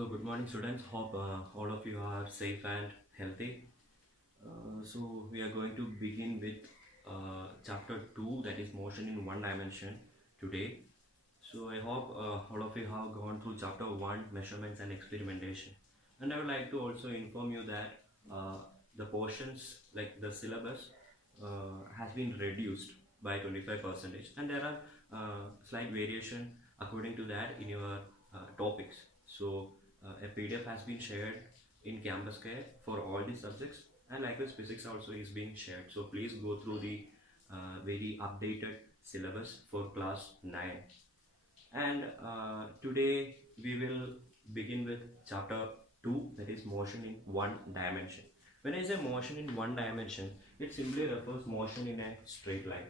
So good morning students, hope all of you are safe and healthy. So we are going to begin with chapter 2, that is motion in one dimension today. So I hope all of you have gone through chapter 1, measurements and experimentation. And I would like to also inform you that the portions like the syllabus has been reduced by 25% and there are slight variation according to that in your topics. So a PDF has been shared in Campus Care for all the subjects, and likewise physics also is being shared. So please go through the very updated syllabus for class 9. And today we will begin with chapter 2, that is motion in one dimension. When I say motion in one dimension, it simply refers motion in a straight line.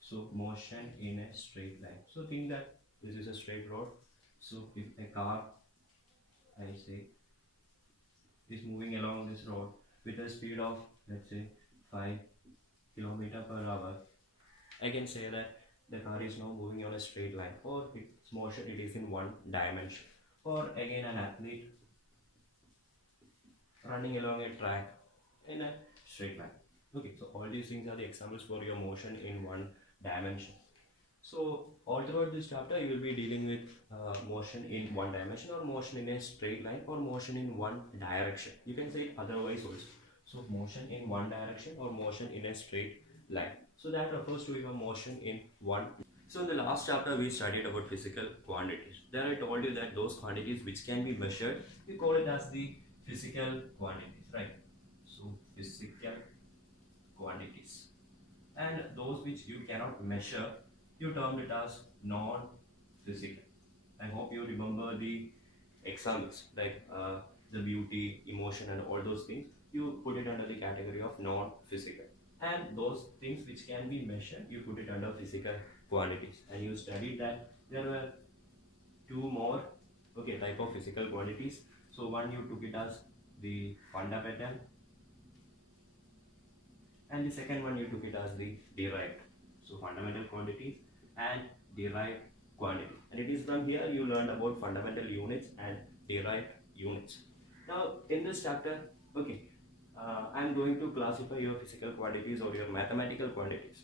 So motion in a straight line. So think that this is a straight road. So if a car, I say, is moving along this road with a speed of, let's say, 5 kilometer per hour, I can say that the car is now moving on a straight line, or its motion it is in one dimension. Or again an athlete running along a track in a straight line. Okay, so all these things are the examples for your motion in one dimension. So all throughout this chapter you will be dealing with motion in one dimension, or motion in a straight line, or motion in one direction. You can say it otherwise also. So motion in one direction or motion in a straight line. So that refers to your motion in one. So in the last chapter we studied about physical quantities. There I told you that those quantities which can be measured, we call it as the physical quantities, right? So physical quantities. And those which you cannot measure, you termed it as non-physical. I hope you remember the examples like the beauty, emotion and all those things. You put it under the category of non-physical. And those things which can be measured, you put it under physical quantities. And you studied that there were two more type of physical quantities. So one you took it as the fundamental, and the second one you took it as the derived. So fundamental quantities and derived quantity, and it is from here you learned about fundamental units and derived units. Now in this chapter, I am going to classify your physical quantities or your mathematical quantities,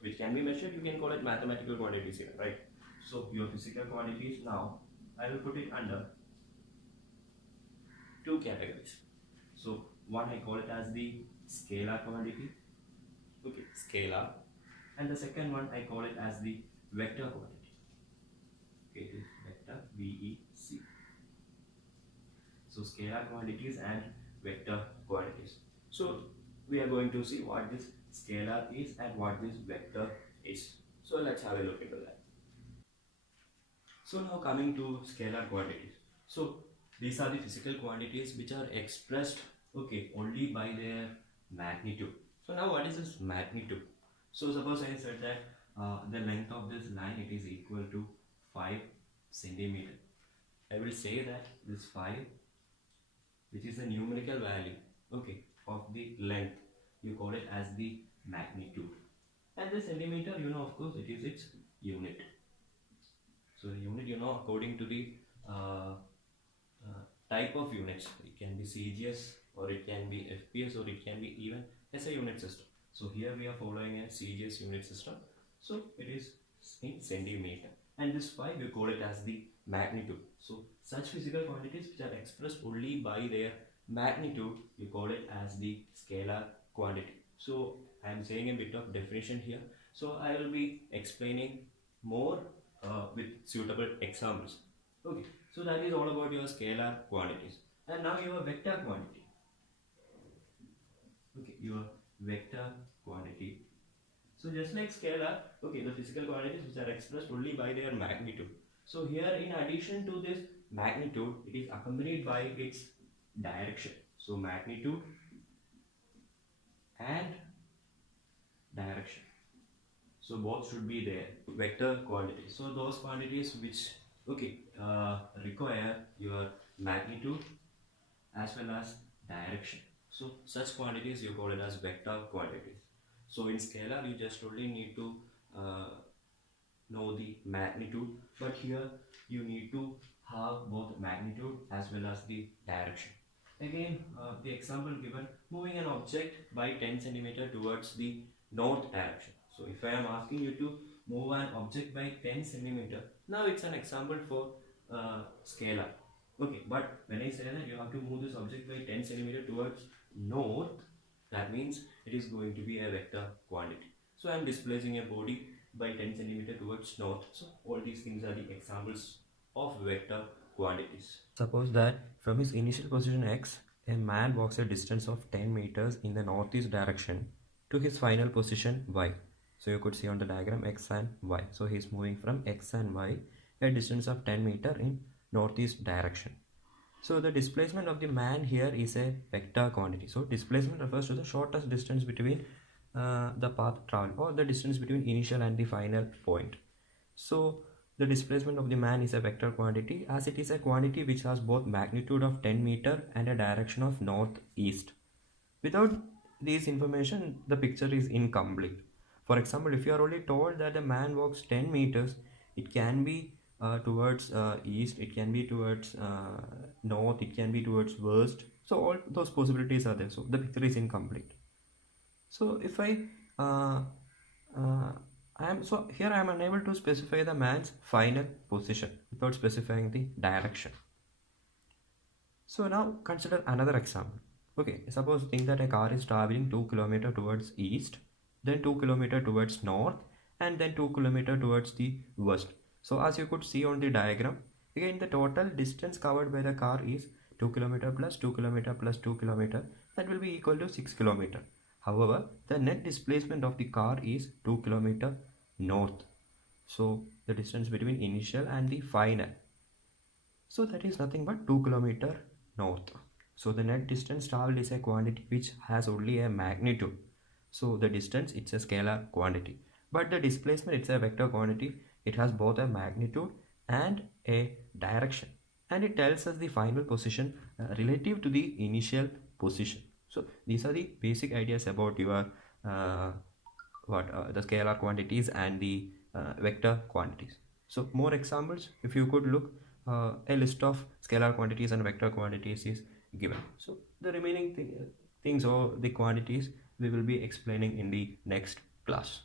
which can be measured. You can call it mathematical quantities here, right? So your physical quantities, now I will put it under two categories. So one I call it as the scalar quantity, scalar, and the second one I call it as the vector quantity. It is vector, VEC. So scalar quantities and vector quantities. So we are going to see what this scalar is and what this vector is. So let's have a look into that. So now coming to scalar quantities. So these are the physical quantities which are expressed only by their magnitude. So now what is this magnitude? So suppose I said that the length of this line, it is equal to 5 centimeter. I will say that this 5, which is a numerical value of the length, you call it as the magnitude. And the centimeter, of course it is its unit. So the unit, according to the type of units, it can be CGS or it can be FPS or it can be even SI unit system. So here we are following a CGS unit system, so it is in centimeter, and this 5 we call it as the magnitude. So such physical quantities which are expressed only by their magnitude, you call it as the scalar quantity. So I am saying a bit of definition here, so I will be explaining more with suitable examples. So that is all about your scalar quantities. And now your vector quantity. Your vector quantity. So just like scalar, the physical quantities which are expressed only by their magnitude. So here, in addition to this magnitude, it is accompanied by its direction. So magnitude and direction. So both should be there. Vector quantities. So those quantities which require your magnitude as well as direction. So such quantities you call it as vector quantities. So in scalar you just only need to know the magnitude, but here you need to have both magnitude as well as the direction. Again, the example given, moving an object by 10 centimeter towards the north direction. So if I am asking you to move an object by 10 centimeter, now it's an example for scalar. Okay, but when I say that you have to move this object by 10 centimeter towards north, that means it is going to be a vector quantity. So I am displacing a body by 10 centimeter towards north. So all these things are the examples of vector quantities. Suppose that from his initial position x, a man walks a distance of 10 meters in the northeast direction to his final position y. So you could see on the diagram x and y. So he is moving from x and y a distance of 10 meter in northeast direction. So the displacement of the man here is a vector quantity. So displacement refers to the shortest distance between the path traveled, or the distance between initial and the final point. So the displacement of the man is a vector quantity, as it is a quantity which has both magnitude of 10 meter and a direction of northeast. Without this information, the picture is incomplete. For example, if you are only told that the man walks 10 meters, it can be towards east, it can be towards north, it can be towards west. So all those possibilities are there. So the picture is incomplete. So if uh, here I am unable to specify the man's final position without specifying the direction. So now consider another example. Okay, suppose think that a car is traveling 2 km towards east, then 2 km towards north, and then 2 km towards the west. So as you could see on the diagram, again the total distance covered by the car is 2 km plus 2 km plus 2 km, that will be equal to 6 km. However, the net displacement of the car is 2 km north. So the distance between initial and the final. So that is nothing but 2 km north. So the net distance traveled is a quantity which has only a magnitude. So the distance, it's a scalar quantity. But the displacement, it's a vector quantity. It has both a magnitude and a direction. And it tells us the final position relative to the initial position. So these are the basic ideas about your the scalar quantities and the vector quantities. So more examples, if you could look, a list of scalar quantities and vector quantities is given. So the remaining things or the quantities we will be explaining in the next class.